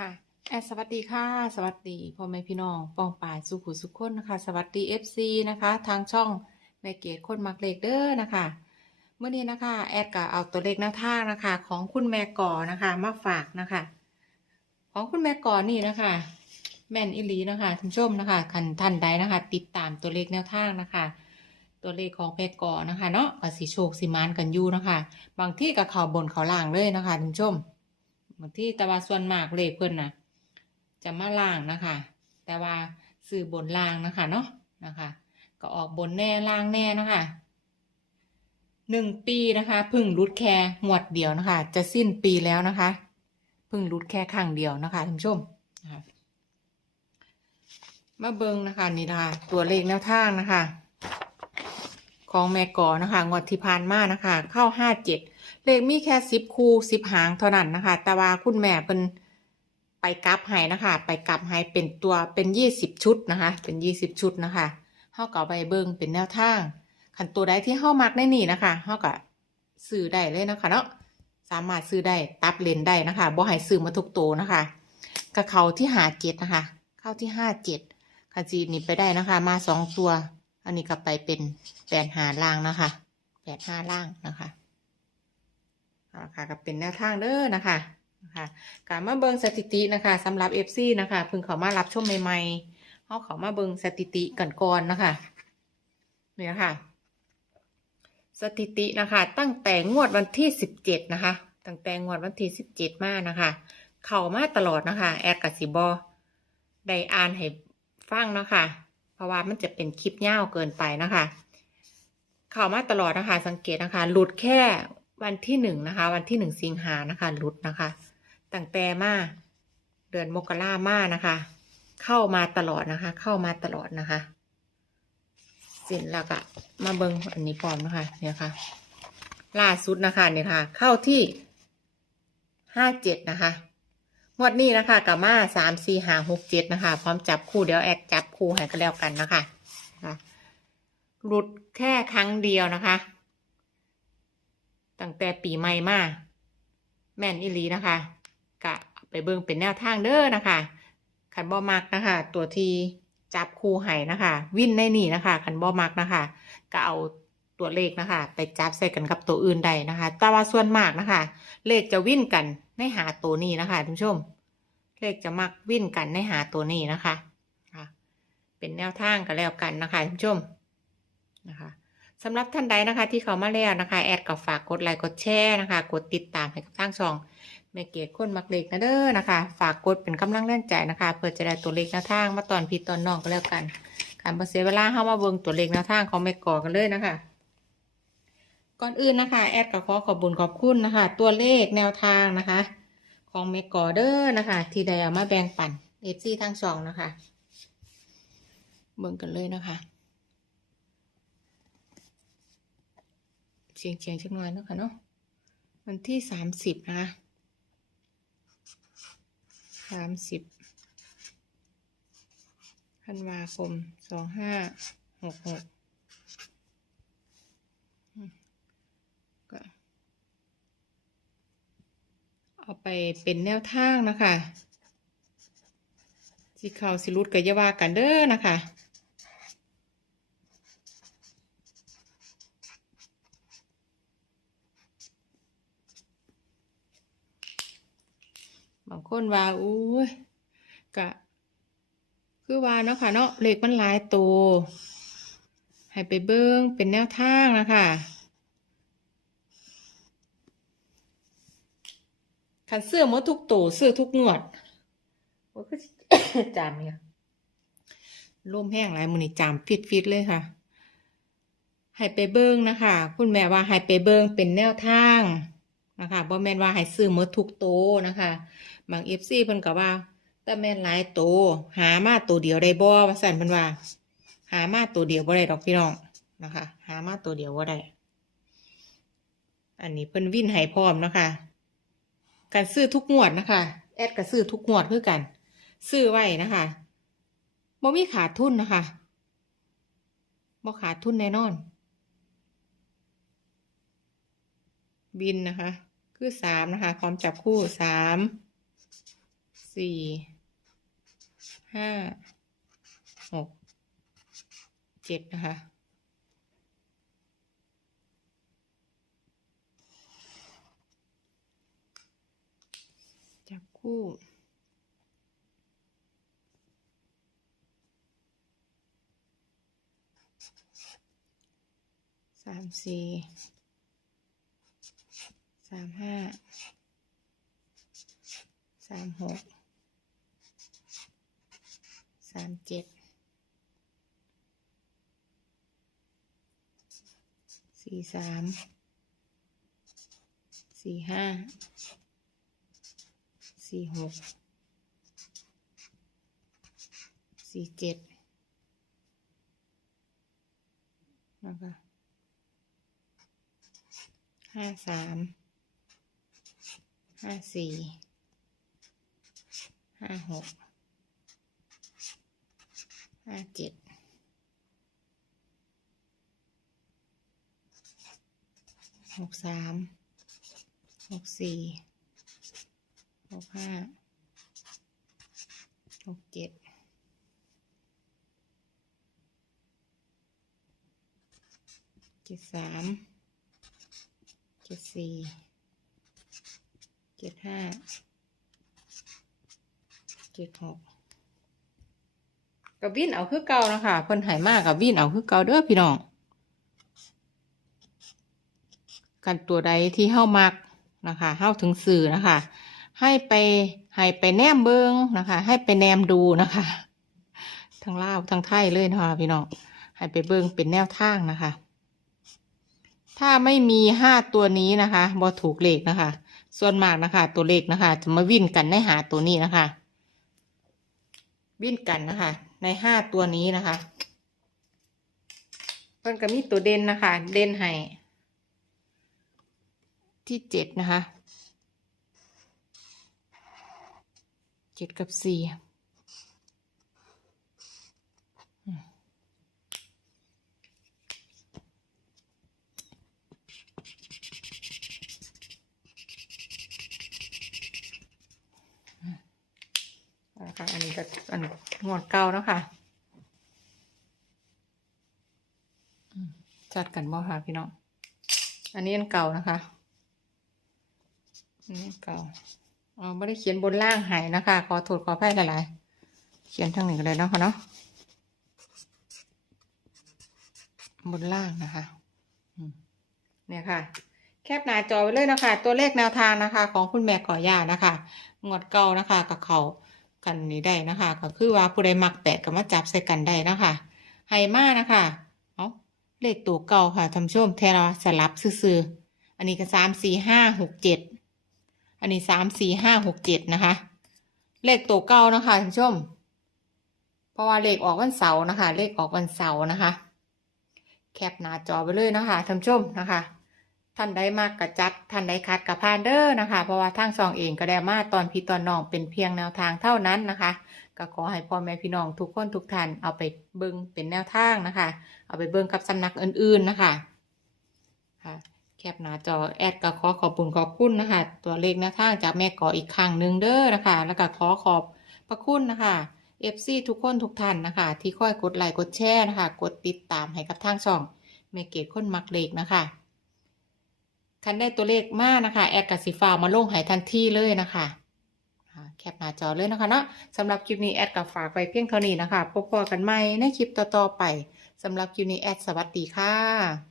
ค่ะ แอดสวัสดีค่ะ สวัสดีพ่อแม่พี่น้องปองป่ายสุขุสุขคนนะคะ สวัสดี FC นะคะ ทางช่องแม่เกดคนมักเลขเด้อนะคะเมื่อนี้นะคะ แอดก็เอาตัวเลขหน้าทานะคะ ของคุณแม่ก่อนะคะ มาฝากนะคะ ของคุณแม่ก่อนี่นะคะ แม่นอิลีนะคะท่านผู้ชมนะคะคันท่านใดนะคะ ติดตามตัวเลขแนวทางนะคะ ตัวเลขของแม่ก่อนะคะ เนาะกสิโชคสิมานกันอยู่นะคะ บางที่กับเขาวบนเขาวล่างเลยนะคะท่านผู้ชม บางที่แต่ว่าส่วนมากเลขเพิ่นนะจะมาล่างนะคะ แต่ว่าสื่อบนล่างนะคะเนาะนะคะ ก็ออกบนแน่ล่างแน่นะคะหนึ่งปีนะคะ พึ่งรุดแค่หวดเดียวนะคะ จะสิ้นปีแล้วนะคะ พึ่งรุดแค่ครั้งเดียวนะคะท่านผู้ชมนะคะมาเบิงนะคะนี่นะคะ ตัวเลขแนวทางนะคะ ของแม่ก่อนะคะงวดที่ผ่านมานะคะ เข้าห้าเจ็ด เลขมีแค่สิบคู่สิบหางเท่านั้นนะคะ แต่ว่าคุณแม่เป็นไปกลับให้นะคะ ไปกลับให้เป็นตัวเป็นยี่สิบชุดนะคะ เป็นยี่สิบชุดนะคะเท่ากับใบเบิ้งเป็นแนวทาง ขันตัวใดที่เข้ามักได้นี่นะคะเท่ากับซื้อได้เลยนะคะเนาะสามารถซื้อได้ตับเลนได้นะคะบ่ให้ซื้อมาทุกตัวนะคะกับเขาที่หาเจ็ดนะคะ เข้าที่ห้าเจ็ดคาจีนี่ไปได้นะคะ มาสองตัว อันนี้ก็ไปเป็นแปดหาล่างนะคะแปดห้าล่างนะคะ เอาละคะก็เป็นแนวทางเด้อนะคะนะคะการมาเบิงสถิตินะคะสำหรับ FC นะคะเพิ่งเขามารับชมใหม่ๆเขาเขามาเบิงสถิติกันก่อนนะคะเนี่ยค่ะ สถิตินะคะ ตั้งแต่งวดวันที่17นะคะ ตั้งแต่งวดวันที่17มานะคะ เข้ามาตลอดนะคะแอดกับสิบอได้อ่านให้ฟังเนาะคะเพราะว่ามันจะเป็นคลิปยาวเกินไปนะคะ เข้ามาตลอดนะคะ สังเกตนะคะ หลุดแค่ วันที่หนึ่งนะคะ วันที่หนึ่งสิงหานะคะหลุดนะคะ ตั้งแต่มาเดือนมกรามานะคะ เข้ามาตลอดนะคะ เข้ามาตลอดนะคะสินแล้วก็มาเบิงอันนี้พร้อมนะคะ เนี่ยค่ะ ล่าสุดนะคะเนี่ยค่ะ เข้าที่ห้าเจ็ดนะคะงวดนี้นะคะกับมาสามสี่หาหกเจ็ดนะคะ พร้อมจับคู่เดี๋ยวแอดจับคู่ให้ก็แล้วกันนะคะนะคะหลุดแค่ครั้งเดียวนะคะ ตั้งแต่ปีใหม่มาแม่นอิลีนะคะกะไปเบิ่งเป็นแนวทางเด้อนะคะขันบอมักนะคะ ตัวที่จับคู่ไห้นะคะ วินในนี่นะคะขันบอมักนะคะก็เอาตัวเลขนะคะ ไปจับใส่กันกับตัวอื่นใดนะคะ แต่ว่าส่วนมากนะคะ เลขจะวิ่นกันในหาตัวนี้นะคะท่านผู้ชม เลขจะมักวิ่นกันในหาตัวนี้นะคะเป็นแนวทางกันแล้วกันนะคะท่านผู้ชมนะคะ สำหรับท่านใดนะคะ ที่เขามาแล้วนะคะ แอดก็ฝากกดไลค์กดแชร์นะคะ กดติดตามให้กับทางช่องแม่เกียรติคนมักเล็กนะเด้อนะคะ ฝากกดเป็นกำลังแรงใจนะคะ เพื่อจะได้ตัวเลขหน้าทางมาตอนพี่ตอนน้องก็แล้วกันการมาเสียเวลาเข้ามาเบิ่งตัวเลขหน้าทางของแม่ก่อกันเลยนะคะ ก่อนอื่นนะคะ แอดก็ขอขอบุญขอบคุณนะคะ ตัวเลขแนวทางนะคะ ของแม่ก่อเด้อนะคะ ที่ได้เอามาแบ่งปันเอฟซีทางช่องนะคะ เบิ่งกันเลยนะคะ เชียงเชียงชักหน่อยเนาะค่ะเนาะวันที่สามสิบนะคะสามสิบธันวาคมสองห้าหกหกก็เอาไปเป็นแนวทางนะคะ สิเขาสิรุดกับยาวากันเด้อนะคะ บางคนว่าอุ้ยกะ คือว่าเนาะค่ะเนาะเลขมันหลายตัวให้ไปเบิ้งเป็นแนวทางนะคะคันเสื้อมดทุกตัวซื้อทุกงวดโอ้ยคือจามเนี่ยลมแห้งหลายมือนี่จามฟิตฟิตๆเลยค่ะให้ไปเบิ้งนะคะ คุณแม่ว่าให้ไปเบิ้งเป็นแนวทาง นะคะบ่แม่นว่าให้ซื้อหมดทุกโตนะคะบางเอฟซีเพิ่นก็ว่าแต่แม่นหลายโตหามาตัวเดียวได้บ่ว่าซั่นเพิ่นว่า หามาตัวเดียวบ่ได้ดอกพี่น้องนะคะ หามาตัวเดียวบ่ได้ อันนี้เพิ่นวิ่นให้พร้อมนะคะการซื้อทุกงวดนะคะ แอดก็ซื้อทุกงวดคือกัน ซื้อไว้นะคะบ่มีขาดทุนนะคะบ่ขาดทุนแน่นอน บินนะคะ คือสามนะคะ พร้อมจับคู่สามสี่ห้าหกเจ็ดนะคะจับคู่สามสี่ สามห้าสามหกสามเจ็ดสี่สามสี่ห้าสี่หกสี่เจ็ดนะคะห้าสาม ห้าสี่ห้าหกห้าเจ็ดหกสามหกสี่หกห้าหกเจ็ดเจ็ดสามเจ็ดสี่ เจ็ดห้าเจ็ดหกกับวินเอาคือเก่านะคะเพิ่นหายมากกับวินเอาคือเก่าเด้อพี่น้องกันตัวใดที่เฮ้ามักนะคะเฮ้าถึงสื่อนะคะ ให้ไปให้ไปแนมเบิงนะคะ ให้ไปแนมดูนะคะทั้งลาวทั้งไทยเลยนะคะพี่น้องให้ไปเบิงเป็นแนวทางนะคะ ถ้าไม่มีห้าตัวนี้นะคะบอถูกเลขนะคะ ส่วนมากนะคะ ตัวเลขนะคะ จะมาวิ่นกันในหาตัวนี้นะคะ วิ่นกันนะคะ ในห้าตัวนี้นะคะเพิ่นก็มีตัวเด่นนะคะ เด่นให้ที่เจ็ดนะคะเจ็ดกับสี่อืมนะคะ อันนี้ก็อันงวดเก่าแล้วค่ะจัดกันบ่ค่ะพี่น้อง อันนี้อันเก่านะคะ อันนี้เก่าอ๋อไม่ได้เขียนบนล่างหายนะคะ ขอโทษขออภัยหลายๆ เขียนทางหนึ่งเลยเนาะค่ะเนาะ บนล่างนะคะเนี่ยค่ะ แคปหน้าจอไว้เลยนะคะ ตัวเลขแนวทางนะคะ ของคุณแม่ก่อย่านะคะ งวดเก่านะคะกับเขา กันนี้ได้นะคะ ก็คือว่าผู้ใดมักแปดก็มาจับใส่กันได้นะคะไฮมานะคะเอาเลขตัวเก่าค่ะท่านผู้ชมแทนเราสลับซื่อๆอันนี้ก็สามสี่ห้าหกเจ็ดอันนี้สามสี่ห้าหกเจ็ดนะคะ เลขตัวเก่านะคะท่านชมเพราะว่าเลขออกวันเสาร์นะคะ เลขออกวันเสาร์นะคะ แคปหน้าจอไปเลยนะคะท่านชมนะคะ ท่านใดมากกระจัด ท่านใดคัดกระพานเด้อนะคะ เพราะว่าทางซองเองก็ได้มาตอนพี่ตอนน้องเป็นเพียงแนวทางเท่านั้นนะคะ ก็ขอให้พ่อแม่พี่น้องทุกคนทุกท่านเอาไปเบิ่งเป็นแนวทางนะคะ เอาไปเบิ่งกับสำนักอื่นๆนะคะค่ะแคปหน้าจอแอดก็ขอขอบคุณขอบคุณนะคะ ตัวเลขแนวทางจากแม่ก่ออีกครั้งหนึ่งเด้อนะคะ แล้วก็ขอขอบพระคุณนะคะ FC ทุกคนทุกท่านนะคะ ที่คอยกดไลค์กดแชร์นะคะ กดติดตามให้กับทางช่องเมเกตคนมักเลขนะคะ คันได้ตัวเลขมากนะคะแอดกับสีฟ้ามาลงหายทันทีเลยนะคะแคปหน้าจอเลยนะคะเนาะสำหรับคลิปนี้แอดกับฝากไปเพียงเท่านี้นะคะพบกันใหม่ในคลิปต่อๆไปสำหรับคลิปนี้แอดสวัสดีค่ะ